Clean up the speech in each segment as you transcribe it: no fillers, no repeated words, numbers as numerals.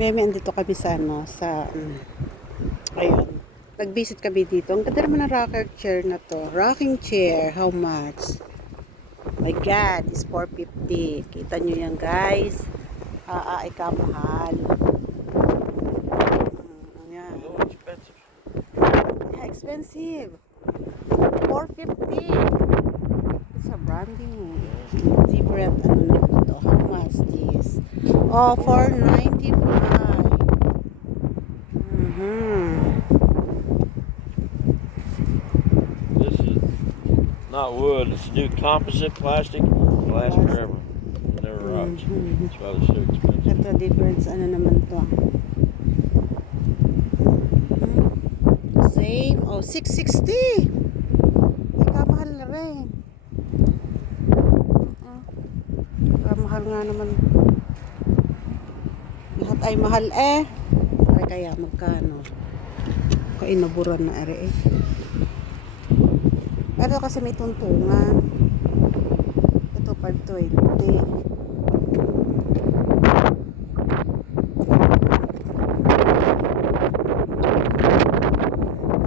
Meme, andito kami sa ayun. Nag-visit kami dito. Ang ganda naman ng rocker chair na to. Rocking chair, how much? My God, is 450. Kita nyo yan, guys. Ikaw mahal. Ayan. Yeah, expensive. 450. It's a branding. Different, naman to. How much this? Oh, 495. This is not wood, it's new composite plastic. Lasts forever. It never rots. That's why they're so expensive. Ito, difference, naman to. Same. Oh, 660. Kamahal na rin. Kamahal nga naman. Lahat ay mahal eh. Ay kaya magkano? Kainaburan na ere eh. Pero kasi may tuntungan. Ito 520.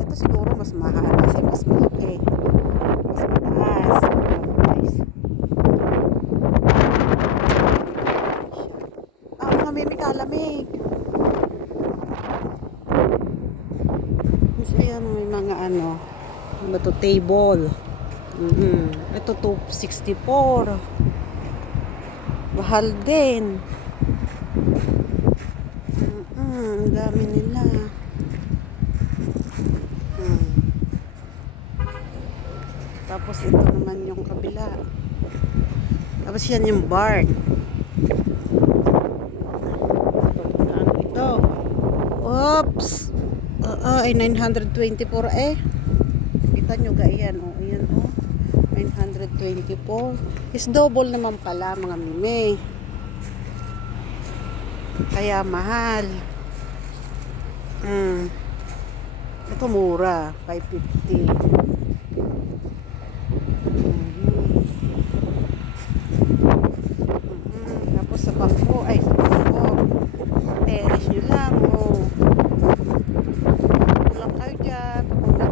Ito siguro mas mahal kasi mas malaki. Mas mataas. Guys. Mga mimi kalamig. Ayan, may mga ito table. Ito 264. Mahal din. Ang dami nila. Tapos ito naman yung kabila. Tapos yan yung bar. Ito. Oops. Ay 924 eh. Kita nyo ga yan. Ayan 924. Is double naman pala mga mime. Kaya mahal. Ito mura. 550. Tapos sa bangko. Ay sa bangko. Terrace nyo lang. Pulang kayo dyan.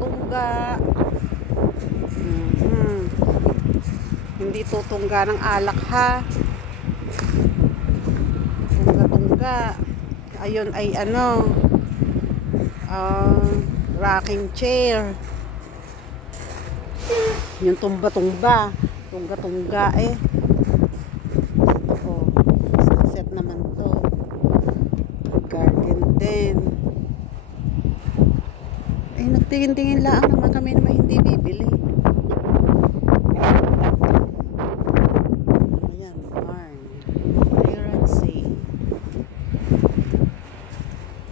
Tungga. Hindi tutungga ng alak ha. Tungga. Ayun ay rocking chair. Yung tumba. Tungga eh. Ito sunset naman to. Garden din. Ay nagtingin-tingin lang naman kami naman hindi bibili. Ayan, barn. Clearance sale.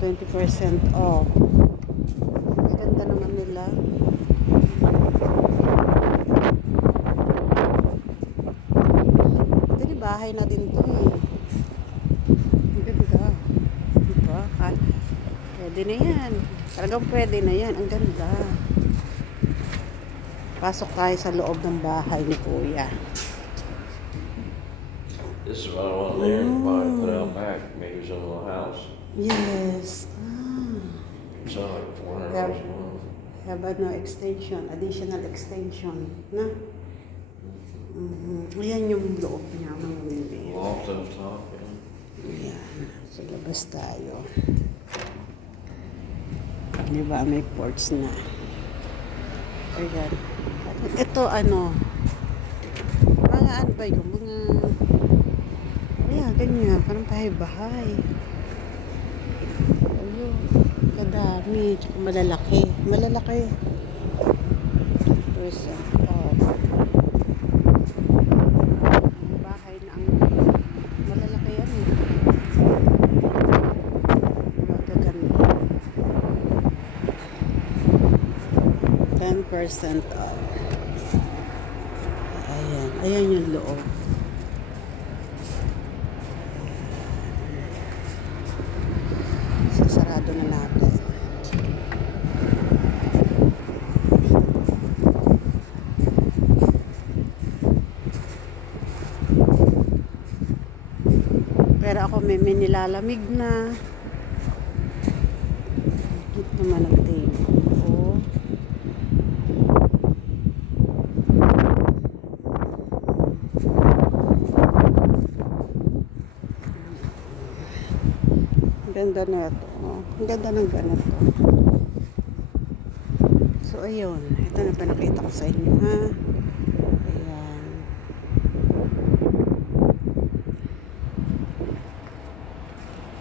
20% off. Maganda naman nila. Ito di bahay na din to eh. Ang ganda. Diba? Pwede na yan. Talagang pwede na yan. Ang ganda. Pasok tayo sa loob ng bahay ni Kuya. This is what I want there and buy and put out back. Maybe some little house. Yes. It's not like $400 a month. Have extension, additional extension. Na? Ayan yung loob niya. Loft on top, Ayan. Sa labas tayo. Diba, may ports na. Ayan. Ito, mga ba yung mga, ayan, ganyan, parang bahay-bahay. Ayun, kadami, tsaka malalaki. Percent off. Bahay na ang malalaki yan eh. Magaganda. 10% off. Ayan yung loob. Sasarado na natin. Pero ako may nilalamig na. naman ang tingin ko. Ang ganda na ito. Oh. Ang ganda ng ganito. So, ayun. Ito na pinakita ko sa inyo, ha.